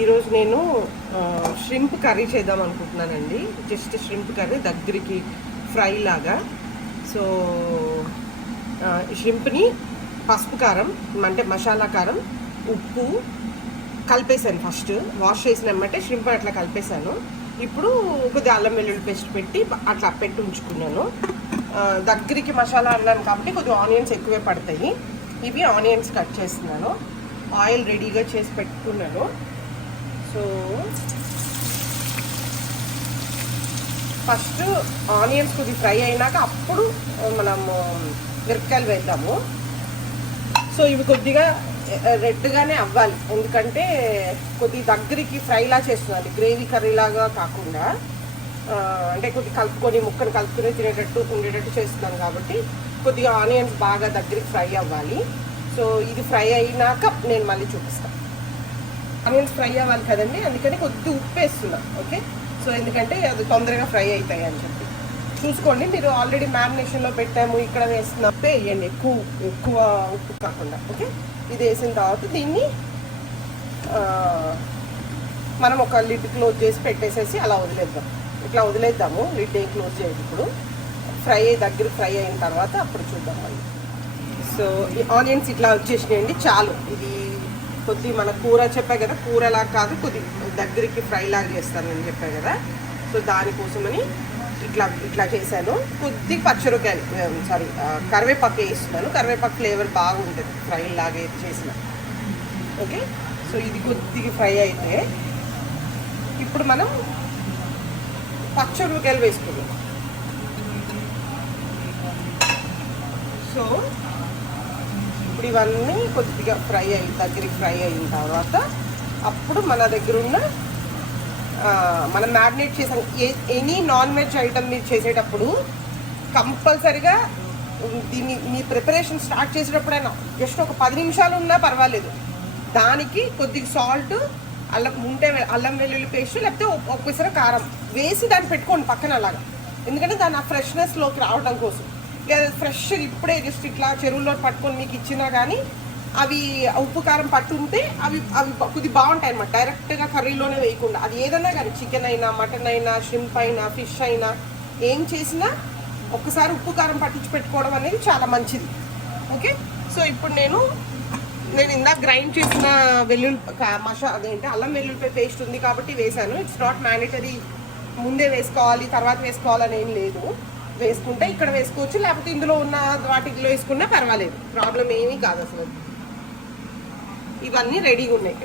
ఈరోజు నేను shrimp curry చేద్దాం అనుకుంటున్నానండి. జస్ట్ ష్రింప్ కర్రీ దగ్గరికి ఫ్రై లాగా. సో ష్రింప్ని పసుపు కారం అంటే మసాలా కారం ఉప్పు కలిపేసాను. ఫస్ట్ వాష్ చేసినామంటే ష్రింప్ అట్లా కలిపేసాను. ఇప్పుడు కొద్దిగా అల్లం వెల్లుల్లి పేస్ట్ పెట్టి అట్లా పెట్టి ఉంచుకున్నాను. దగ్గరికి మసాలా అన్నాను కాబట్టి కొద్దిగా ఆనియన్స్ ఎక్కువే పడతాయి. ఇవి ఆనియన్స్ కట్ చేస్తున్నాను. ఆయిల్ రెడీగా చేసి పెట్టుకున్నాను. సో ఫస్ట్ ఆనియన్స్ కొద్దిగా ఫ్రై అయినాక అప్పుడు మనము మిరపకాయలు వేద్దాము. సో ఇవి కొద్దిగా రెడ్గానే అవ్వాలి, ఎందుకంటే కొద్దిగా దగ్గరికి ఫ్రైలా చేస్తున్నాను, గ్రేవీ కర్రీలాగా కాకుండా. అంటే కొద్దిగా కలుపుకొని ముక్కను కలుపుకుని తినేటట్టు ఉండేటట్టు చేస్తున్నాను కాబట్టి కొద్దిగా ఆనియన్స్ బాగా దగ్గరికి ఫ్రై అవ్వాలి. సో ఇది ఫ్రై అయినాక నేను మళ్ళీ చూపిస్తాను. ఆనియన్స్ ఫ్రై అవ్వాలి కదండి, అందుకని కొద్దిగా ఉప్పు వేస్తున్నా. ఓకే, సో ఎందుకంటే అది తొందరగా ఫ్రై అవుతాయి అని చెప్పి చూసుకోండి. మీరు ఆల్రెడీ మ్యారినేషన్లో పెట్టాము, ఇక్కడ వేస్తున్నా వేయండి, ఎక్కువ ఉప్పు కాకుండా. ఓకే, ఇది వేసిన తర్వాత దీన్ని మనం ఒక లిడ్ క్లోజ్ చేసి పెట్టేసేసి అలా వదిలేద్దాం. ఇట్లా వదిలేద్దాము, లిడ్ ఏం క్లోజ్ చేయదు. ఇప్పుడు దగ్గర ఫ్రై అయిన తర్వాత అప్పుడు చూద్దాం మళ్ళీ. సో ఈ ఆనియన్స్ ఇట్లా వచ్చేసినాయండి, చాలు. ఇది కొద్ది మన కూర చెప్పా కదా, కూరలా కాదు, కొద్ది దగ్గరికి ఫ్రై లాగా చేస్తానని చెప్పా కదా. సో దానికోసమని ఇట్లా చేశాను. కొద్ది పచ్చిమిరపకాయలు కరివేపాకు వేస్తున్నాను. కరివేపాకు ఫ్లేవర్ బాగుంటుంది ఫ్రై లాగా చేసిన. ఓకే, సో ఇది కొద్దిగా ఫ్రై అయితే ఇప్పుడు మనం పచ్చిమిరపకాయలు వేసుకుందాం. సో ఇప్పుడు ఇవన్నీ కొద్దిగా దగ్గరికి ఫ్రై అయిన తర్వాత అప్పుడు మన దగ్గర ఉన్న మనం మ్యారినేట్ చేసాం ఎనీ నాన్ వెజ్ ఐటమ్ మీరు చేసేటప్పుడు కంపల్సరిగా దీన్ని మీ ప్రిపరేషన్ స్టార్ట్ చేసేటప్పుడైనా జస్ట్ ఒక 10 నిమిషాలు ఉన్నా పర్వాలేదు, దానికి కొద్దిగా సాల్ట్, అల్లం వెల్లుల్లి పేస్ట్, లేకపోతే ఒక్కసారి కారం వేసి దాన్ని పెట్టుకోండి పక్కన అలాగా. ఎందుకంటే దాని ఆ ఫ్రెష్నెస్లోకి రావడం కోసం. లేదా ఫ్రెష్ ఇప్పుడే జస్ట్ ఇట్లా చెరువులో పట్టుకొని మీకు ఇచ్చినా కానీ అవి ఉప్పు కారం పట్టుంటే అవి కొద్దిగా బాగుంటాయి అన్నమాట, డైరెక్ట్గా కర్రీలోనే వేయకుండా. అది ఏదైనా కానీ చికెన్ అయినా, మటన్ అయినా, ష్రింప్ అయినా, ఫిష్ అయినా, ఏం చేసినా ఒక్కసారి ఉప్పు కారం పట్టించి పెట్టుకోవడం అనేది చాలా మంచిది. ఓకే, సో ఇప్పుడు నేను ఇందాక గ్రైండ్ చేసిన అదేంటి అల్లం వెల్లుల్లిపాయ పేస్ట్ ఉంది కాబట్టి వేసాను. ఇట్స్ నాట్ మ్యాండేటరీ ముందే వేసుకోవాలి తర్వాత వేసుకోవాలని ఏం లేదు. వేసుకుంటే ఇక్కడ వేసుకోవచ్చు, లేకపోతే ఇందులో ఉన్న వాటిలో వేసుకున్నా పర్వాలేదు, ప్రాబ్లం ఏమీ కాదు అసలు. ఇవన్నీ రెడీగా ఉన్నాయి.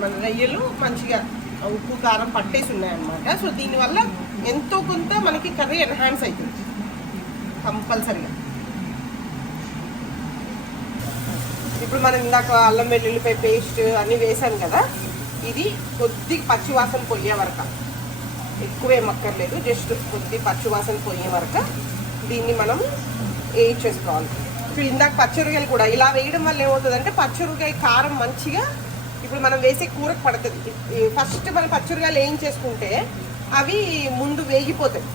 మన రొయ్యలు మంచిగా ఉప్పు కారం పట్టేసి ఉన్నాయన్నమాట. సో దీనివల్ల ఎంతో కొంత మనకి కర్రీ ఎన్హాన్స్ అవుతుంది కంపల్సరిగా. ఇప్పుడు మనం ఇందాక అల్లం వెల్లుల్లిపాయ పేస్ట్ అన్నీ వేసాను కదా, ఇది కొద్దిగా పచ్చివాసన పోయే వరకు, ఎక్కువేమక్కర్లేదు, జస్ట్ కొద్ది పచ్చివాసన పోయే వరకు దీన్ని మనం వేయించేసుకోవాలి. ఇప్పుడు ఇందాక పచ్చిమిరకాయలు కూడా ఇలా వేయడం వల్ల ఏమవుతుందంటే పచ్చిమిరకాయ కారం మంచిగా ఇప్పుడు మనం వేసే కూరకు పడుతుంది. ఫస్ట్ మనం పచ్చిమిరకాయలు వేయించేసుకుంటే అవి ముందు వేగిపోతాయి.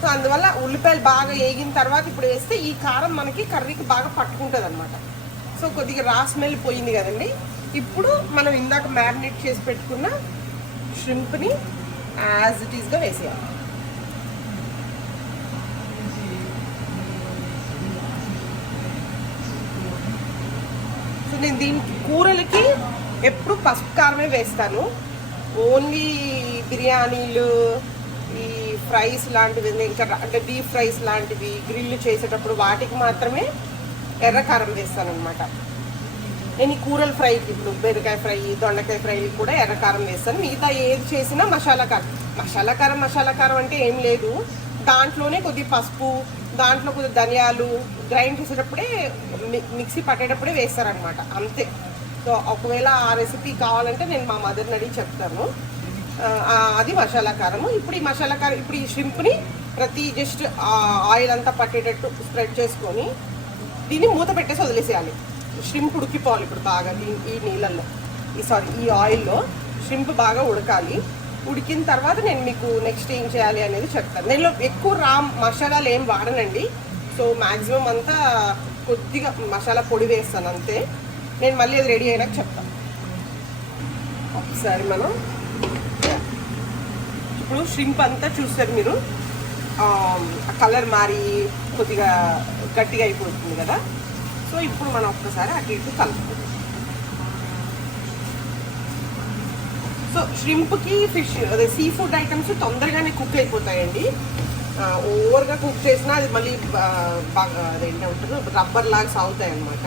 సో అందువల్ల ఉల్లిపాయలు బాగా వేగిన తర్వాత ఇప్పుడు వేస్తే ఈ కారం మనకి కర్రీకి బాగా పట్టుకుంటుంది అనమాట. సో కొద్దిగా రా స్మెల్ పోయింది కదండి. ఇప్పుడు మనం ఇందాక మ్యారినేట్ చేసి పెట్టుకున్న ష్రింప్ని యాజ్ ఇట్ ఈస్గా వేసేయాలి. సో నేను దీనికి కూరలకి ఎప్పుడు పసుపు కారమే వేస్తాను. ఓన్లీ బిర్యానీలు, ఈ ఫ్రైస్ లాంటివి, ఇంకా అంటే డీప్ ఫ్రైస్ లాంటివి గ్రిల్ చేసేటప్పుడు వాటికి మాత్రమే ఎర్రకారం వేస్తాను అనమాట. నేను ఈ కూరల ఫ్రైకి, ఇప్పుడు బీరకాయ ఫ్రై, దొండకాయ ఫ్రైకి కూడా ఎర్రకారం వేస్తాను. మిగతా ఏది చేసినా మసాలా కారం అంటే ఏం లేదు, దాంట్లోనే కొద్దిగా పసుపు, దాంట్లో కొద్దిగా ధనియాలు గ్రైండ్ చేసేటప్పుడే మిక్సీ పట్టేటప్పుడే వేస్తారనమాట, అంతే. సో ఒకవేళ ఆ రెసిపీ కావాలంటే నేను మా మదర్ని అడిగి చెప్తాను. అది మసాలా కారము. ఇప్పుడు ఈ మసాలా కారం, ఇప్పుడు ఈ ష్రింప్ని జస్ట్ ఆయిల్ అంతా పట్టేటట్టు స్ప్రెడ్ చేసుకొని దీన్ని మూత పెట్టేసి వదిలేసేయాలి. ష్రింప్ ఉడికిపోవాలి ఇప్పుడు బాగా ఈ నీళ్ళల్లో, ఈ ఆయిల్లో ష్రింప్ బాగా ఉడకాలి. ఉడికిన తర్వాత నేను మీకు నెక్స్ట్ ఏం చేయాలి అనేది చెప్తాను. నేను ఎక్కువ మసాలాలు ఏం వాడనండి. సో మ్యాక్సిమం అంతా కొద్దిగా మసాలా పొడి వేస్తాను అంతే. నేను మళ్ళీ అది రెడీ అయినాక చెప్తాను. ఒకసారి మనం ఇప్పుడు ష్రింప్ అంతా చూస్తారు మీరు, కలర్ మారి కొద్దిగా గట్టిగా అయిపోతుంది కదా. సో ఇప్పుడు మనం ఒక్కసారి అటు ఇటు కలుపుకుంటాం. సో ష్రింప్కి ఫిష్ అదే సీ ఫుడ్ ఐటమ్స్ తొందరగానే కుక్ అయిపోతాయండి. ఓవర్గా కుక్ చేసినా అది మళ్ళీ బాగా అదేంటంటారు రబ్బర్ లాగా సాగుతాయి అన్నమాట.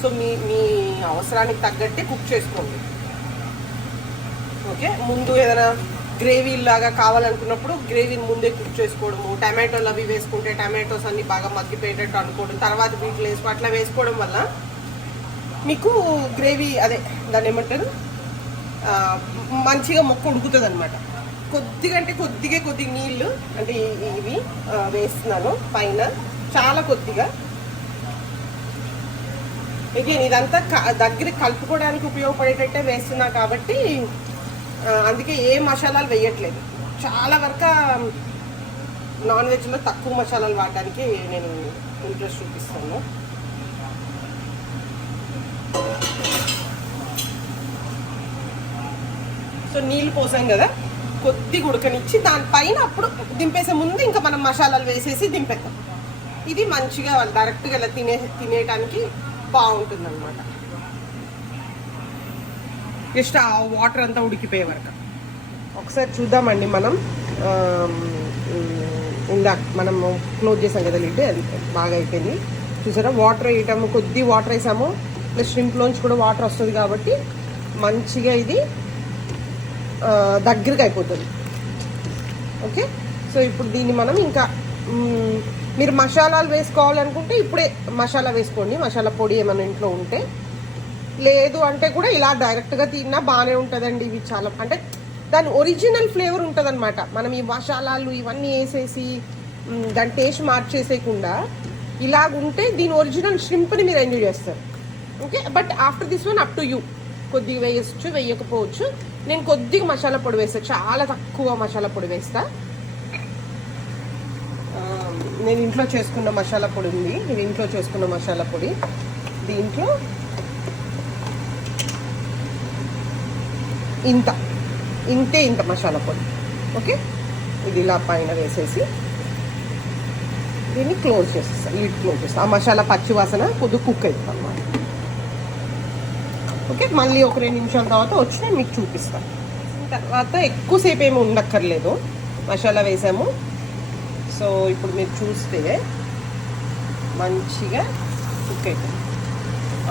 సో మీ అవసరానికి తగ్గట్టే కుక్ చేసుకోండి. ఓకే, ముందు ఏదైనా గ్రేవీ లాగా కావాలనుకున్నప్పుడు గ్రేవీని ముందే కుక్ చేసుకోవడము, టమాటోలు అవి వేసుకుంటే టమాటోస్ అన్ని బాగా మగ్గిపోయేటట్టు అనుకోవడం, తర్వాత వీటిలో వేసుకో అట్లా వేసుకోవడం వల్ల మీకు గ్రేవీ అదే దాన్ని ఏమంటారు మంచిగా మొక్క ఉడుకుతుంది అనమాట. కొద్దిగా అంటే కొద్దిగా నీళ్ళు అంటే ఇవి వేస్తున్నాను పైన, చాలా కొద్దిగా. అగైన్ ఇదంతా దగ్గరికి కలుపుకోవడానికి ఉపయోగపడేటట్టే వేస్తున్నా కాబట్టి అందుకే ఏ మసాలాలు వేయట్లేదు. చాలా వరకు నాన్ వెజ్లో తక్కువ మసాలాలు వాడడానికి నేను ఇంట్రెస్ట్ చూపిస్తాను. సో నీళ్ళు పోసాం కదా, కొద్దిగా ఉడకనిచ్చి దానిపైన అప్పుడు దింపేసే ముందు ఇంకా మనం మసాలాలు వేసేసి దింపేద్దాం. ఇది మంచిగా డైరెక్ట్గా ఇలా తినేయడానికి బాగుంటుంది అనమాట. జస్ట్ ఆ వాటర్ అంతా ఉడికిపోయే వరకు ఒకసారి చూద్దామండి. మనం ఇందాక మనం క్లోజ్ చేసాం కదా లిడ్, అది బాగా అయిపోయింది చూసారా. వాటర్ వేయటము, కొద్ది వాటర్ వేసాము, ప్లస్ ష్రింప్లోంచి కూడా వాటర్ వస్తుంది కాబట్టి మంచిగా ఇది దగ్గరగా అయిపోతుంది. ఓకే, సో ఇప్పుడు దీన్ని మనం ఇంకా మీరు మసాలాలు వేసుకోవాలనుకుంటే ఇప్పుడే మసాలా వేసుకోండి, మసాలా పొడి ఏమైనా ఇంట్లో ఉంటే. లేదు అంటే కూడా ఇలా డైరెక్ట్గా తిన్నా బాగానే ఉంటుందండి. ఇవి చాలా అంటే దాని ఒరిజినల్ ఫ్లేవర్ ఉంటుంది అనమాట. మనం ఈ మసాలాలు ఇవన్నీ వేసేసి దాని టేస్ట్ మార్చేసేయకుండా ఇలాగుంటే దీని ఒరిజినల్ ష్రింప్ని మీరు ఎంజాయ్ చేస్తారు. Okay, but after this one up to you. కొద్దిగా వేయచ్చు, వేయకపోవచ్చు. నేను కొద్దిగా మసాలా పొడి వేస్తాను, చాలా తక్కువ మసాలా పొడి వేస్తా. నేను ఇంట్లో చేసుకున్న మసాలా పొడి ఉంది, ఇది ఇంట్లో చేసుకున్న మసాలా పొడి. దీంట్లో ఇంత మసాలా పొడి. ఓకే, ఇది ఇలా పైన వేసేసి దీన్ని క్లోజ్ చేసేస్తాను, లిడ్ క్లోజ్ చేస్తాను. ఆ మసాలా పచ్చి వాసన కొద్దిగా కుక్ అవుతుంది అన్నమాట. ఓకే, మళ్ళీ ఒక 2 నిమిషాల తర్వాత వచ్చి నేను మీకు చూపిస్తాను. తర్వాత ఎక్కువసేపు ఏమి ఉండక్కర్లేదు, మసాలా వేసాము. సో ఇప్పుడు మీరు చూస్తే మంచిగా కుక్ అవుతుంది.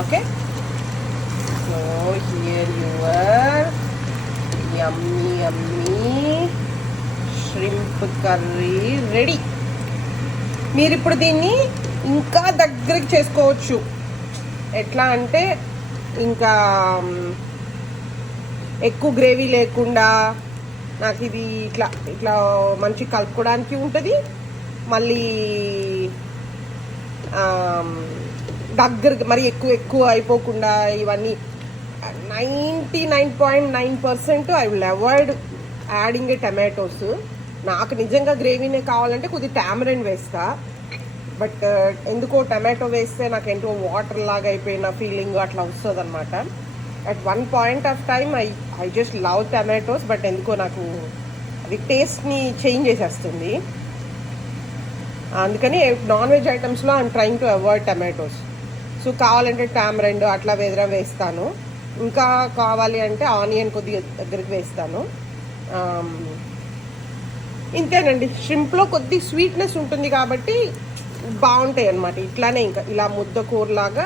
Okay, so here your yummy shrimp curry ready. మీరు ఇప్పుడు దీన్ని ఇంకా దగ్గరికి చేసుకోవచ్చు. ఎట్లా అంటే ఇంకా ఎక్కువ గ్రేవీ లేకుండా నాకు ఇది ఇట్లా మంచి కలుపుకోవడానికి ఉంటుంది. మళ్ళీ దగ్గర మరి ఎక్కువ అయిపోకుండా ఇవన్నీ 99.9% I will avoid adding A tomatoes. నాకు నిజంగా గ్రేవీనే కావాలంటే కొద్దిగా టామరిన్ వేస్తా. బట్ ఎందుకో టమాటో వేస్తే నాకు ఏంటో వాటర్ లాగా అయిపోయిన ఫీలింగ్ అట్లా వస్తుంది అనమాట. At one point of time I just love tomatoes, but ఎందుకో నాకు అది టేస్ట్ని చేంజ్ చేసేస్తుంది. అందుకని నాన్ వెజ్ ఐటమ్స్లో I'm trying to avoid tomatoes. So కావాలంటే టామరైండ్ అట్లా వేస్తాను. ఇంకా కావాలి అంటే ఆనియన్ కొద్దిగా దగ్గరికి వేస్తాను. ఇంతేనండి. ష్రింప్లో కొద్ది స్వీట్నెస్ ఉంటుంది కాబట్టి బాగుంటాయి అన్నమాట. ఇట్లానే ఇంకా ఇలా ముద్ద కూరలాగా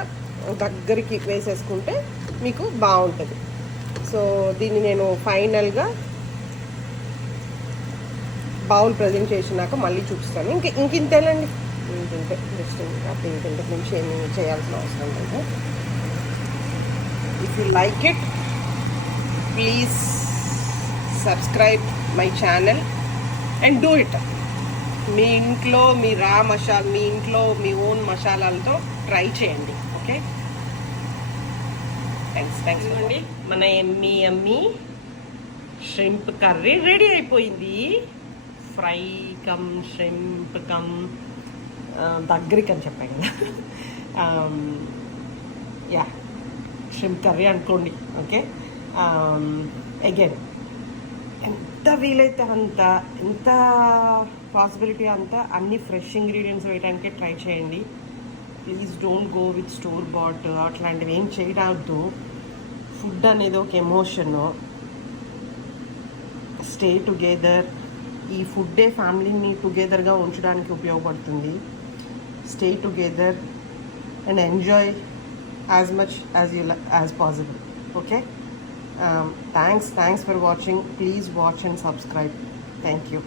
దగ్గరికి వేసేసుకుంటే మీకు బాగుంటుంది. సో దీన్ని నేను ఫైనల్గా బౌల్ ప్రజెంట్ చేసినాక మళ్ళీ చూపిస్తాను. ఇంకింతేనండి, ఇంకింతే. జస్ట్ ఇంతకు నుంచి ఏమి చేయాల్సిన అవసరం లేదు. If you like it please subscribe my channel and do it. మీ ఇంట్లో మీ మీ ఇంట్లో మీ ఓన్ మసాలాలతో ట్రై చేయండి. ఓకే, థ్యాంక్స్ అండి. మన యమ్మీ ష్రింప్ కర్రీ రెడీ అయిపోయింది. ఫ్రై కమ్ ష్రింప్ కమ్ దగ్గరికి అని చెప్పాను కదా. యా, షింప్ కర్రీ అనుకోండి. ఓకే, అగైన్ ఎంత వీలైతే అంత, ఎంత పాసిబిలిటీ అంత అన్ని ఫ్రెష్ ఇంగ్రీడియంట్స్ వేయడానికే ట్రై చేయండి. Please don't go with store bought అట్లాంటివి ఏం చేయవద్దు. ఫుడ్ అనేది ఒక ఎమోషను. Stay together. ఈ ఫుడ్డే ఫ్యామిలీని టుగెదర్గా ఉంచడానికి ఉపయోగపడుతుంది. Stay together and enjoy as much as possible. Okay, thanks for watching. Please watch and subscribe. Thank you.